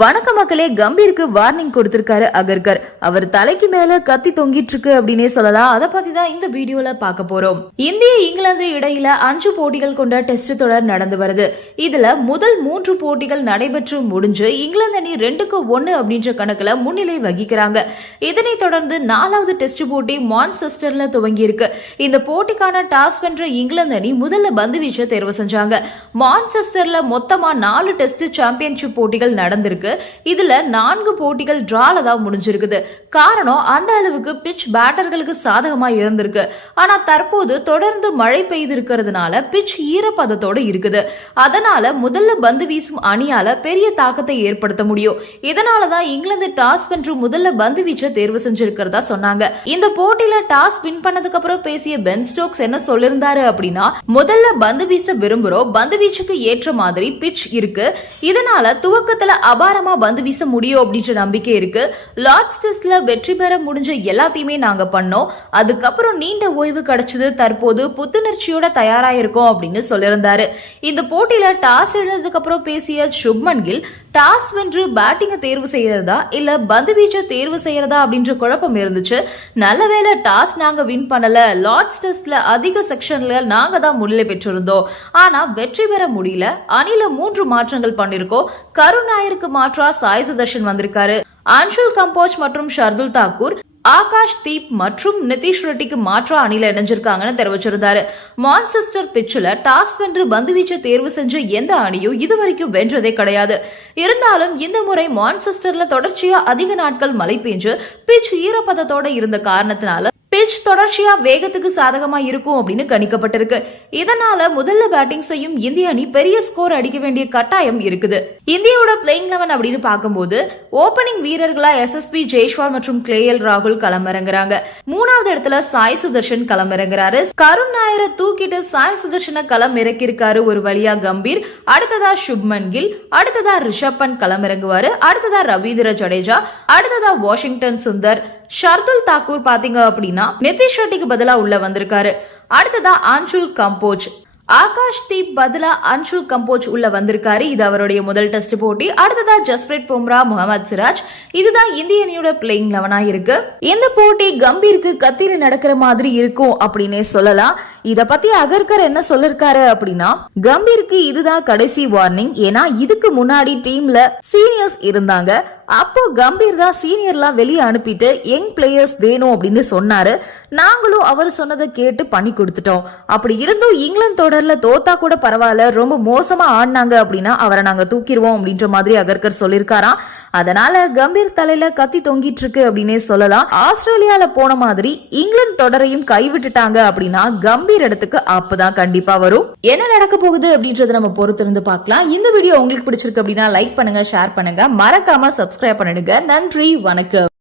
வணக்க மக்களே கம்பீருக்கு வார்னிங் கொடுத்திருக்காரு அகர்கர். அவர் தலைக்கு மேல கத்தி தொங்கிட்டு இருக்கு அப்படின்னே சொல்லலாம். அதை பத்தி தான் இந்த வீடியோல பார்க்க போறோம். இந்திய இங்கிலாந்து இடையில அஞ்சு போட்டிகள் கொண்ட டெஸ்ட் தொடர் நடந்து வருது. இதுல முதல் மூன்று போட்டிகள் நடைபெற்று முடிஞ்சு இங்கிலாந்து அணி ரெண்டுக்கு ஒன்னு அப்படின்ற கணக்குல முன்னிலை வகிக்கிறாங்க. இதனைத் தொடர்ந்து நாலாவது டெஸ்ட் போட்டி மான்செஸ்டர்ல துவங்கி இருக்கு இந்த போட்டிக்கான டாஸ் வென்ற இங்கிலாந்து அணி முதல்ல பந்து வீச்சை தேர்வு செஞ்சாங்க. மான்செஸ்டர்ல மொத்தமா நாலு டெஸ்ட் சாம்பியன்ஷிப் போட்டிகள் நடந்திருக்கு. இதுல நான்கு போட்டிகள் டிரால தான் முடிஞ்சிருக்குது. காரணம் அந்த அளவுக்கு பிச் பேட்டர்களுக்கு சாதகமா இருந்திருக்கு. ஆனா தற்போது தொடர்ந்து மழை பெய்து இருக்கிறதுனால பிட்ச் ஈரப்பதத்தோட இருக்குது. அதனால முதல்ல பந்து வீசும் அணியால பெரிய தாக்கத்தை ஏற்படுத்த முடியும். இதனால தான் இங்கிலாந்து டாஸ் வென்று முதல்ல பந்து வீச்ச தேர்வு செஞ்சிருக்கிறதா சொன்னாங்க. இந்த போட்டியில டாஸ் வின் பண்ணதுக்கு அப்புறம் பேசிய பென் ஸ்டோக்ஸ் என்ன சொல்லிருந்தாரு அப்படின்னா முதல்ல பந்து வீச விரும்புறோம் பந்து வீச்சுக்கு ஏற்ற மாதிரி பிச் இருக்கு. இதனால துவக்கத்துல அபார அபாரமா பந்து வீச முடியும் அப்படின்ற நம்பிக்கை இருக்கு. லார்ட்ஸ் டெஸ்ட்ல வெற்றி பெற முடிஞ்ச எல்லாத்தையுமே நாங்க பண்ணோம். அதுக்கப்புறம் நீண்ட ஓய்வு கிடைச்சது தற்போது புத்துணர்ச்சியோட தயாரா இருக்கோம் அப்படின்னு சொல்லியிருந்தாரு. இந்த போட்டியில டாஸ் எழுந்ததுக்கு அப்புறம் பேசிய சுப்மன் கில் டாஸ் வென்று பேட்டிங்கை தேர்வு செய்யறதா? இல்ல பந்து வீச்சை தேர்வு செய்யறதா அப்படின்ற குழப்பம் இருந்துச்சு. நல்லவேளை டாஸ் நாங்க வின் பண்ணல. லார்ட்ஸ் டெஸ்ட்ல அதிக செக்ஷன்ல நாங்க தான் முன்னிலை பெற்றிருந்தோம். ஆனா வெற்றி பெற முடியல. அணில மூன்று மாற்றங்கள் பண்ணிருக்கோம். கருண் நாயருக்கு மாற்றா சாய் சுதர்ஷன் வந்திருக்காரு. அன்ஷுல் கம்போஜ் மற்றும் ஷர்துல் தாக்கூர் ஆகாஷ் தீப் மற்றும் நிதிஷ் ரெட்டிக்கு மாற்றா அணில இணைஞ்சிருக்காங்கன்னு தெரிவிச்சிருந்தாரு. மான்செஸ்டர் பிச்சில் டாஸ் வென்று பந்துவீச்சை தேர்வு செஞ்ச எந்த அணியும் இதுவரைக்கும் வென்றதே கிடையாது. இருந்தாலும் இந்த முறை மான்செஸ்டர்ல தொடர்ச்சியா அதிக நாட்கள் மழை பெஞ்சு பிச் ஈரப்பதத்தோட இருந்த காரணத்தினால பிச் தொடர்ச்சியா வேகத்துக்கு சாதகமா இருக்கும் அப்படின்னு கணிக்கப்பட்டிருக்கு. இதனால முதல்ல பேட்டிங் செய்யும் இந்திய அணி பெரிய ஸ்கோர் அடிக்க வேண்டிய கட்டாயம் இருக்குது. இந்தியாவோட பிளேயிங் லெவன் அப்படின்னு பார்க்கும்போது ஓபனிங் வீரர்களா எஸ்எஸ்பி ஜெய்ஷ்வால் மற்றும் கிளேயல் ராகுல் களமிறங்குறாங்க. மூணாவது இடத்துல சாய் சுதர்ஷன் களமிறங்குறாரு. கருண் நாயரை தூக்கிட்டு சாய் சுதர்ஷனை களம் இறக்கியிருக்காரு ஒரு வழியா கம்பீர். அடுத்ததா சுப்மன் கில் அடுத்ததா ரிஷப் பண்ட் களமிறங்குவாரு. அடுத்ததா ரவீந்திர ஜடேஜா அடுத்ததா வாஷிங்டன் சுந்தர். ஷர்துல் தாக்கூர் பாத்தீங்க அப்படின்னா நிதிஷ் ஷெட்டிக்கு பதிலா உள்ள வந்திருக்காரு. அடுத்ததா அன்ஷுல் கம்போஜ். ஆகாஷ் தீப் பதிலா அன்ஷுல் கம்போஜ் உள்ள வந்திருக்காரு. இது அவருடைய முதல் டெஸ்ட் போட்டி. அடுத்ததா ஜஸ்பிரீத் பும்ரா முகமது சிராஜ். இதுதான் இந்திய அணியோட பிளேயிங் லெவனா இருக்கு. இந்த போட்டி கம்பீருக்கு கத்தியில நடக்கிற மாதிரி இருக்கும் அப்படின்னே சொல்லலாம். இத பத்தி அகர்கர் என்ன சொல்லிருக்காரு அப்படின்னா கம்பீருக்கு இதுதான் கடைசி வார்னிங் ஏன்னா இதுக்கு முன்னாடி டீம்ல சீனியர்ஸ் இருந்தாங்க. அப்போ கம்பீர் தான் சீனியர்லாம் வெளியே அனுப்பிட்டு யங் பிளேயர்ஸ் வேணும் அப்படின்னு சொன்னாரு. நாங்களும் அவர் சொன்னதை கேட்டு பண்ணி கொடுத்துட்டோம். அப்படி இருந்தும் இங்கிலாந்தோட தொடர்ல தோத்தா கூட பரவாயில்ல ரொம்ப மோசமா ஆடினாங்க அப்படின்னா அவரை நாங்க தூக்கிடுவோம் அப்படின்ற மாதிரி அகர்கர் சொல்லியிருக்காராம். அதனால கம்பீர் தலையில கத்தி தொங்கிட்டு இருக்கு அப்படின்னே சொல்லலாம். ஆஸ்திரேலியால போன மாதிரி இங்கிலாந்து தொடரையும் கைவிட்டுட்டாங்க அப்படின்னா கம்பீர் இடத்துக்கு அப்பதான் கண்டிப்பா வரும். என்ன நடக்க போகுது அப்படின்றத நம்ம பொறுத்திருந்து பார்க்கலாம். இந்த வீடியோ உங்களுக்கு பிடிச்சிருக்கு அப்படின்னா லைக் பண்ணுங்க ஷேர் பண்ணுங்க. மறக்காம சப்ஸ்கிரைப் பண்ணிடுங்க. நன்றி வணக்கம்.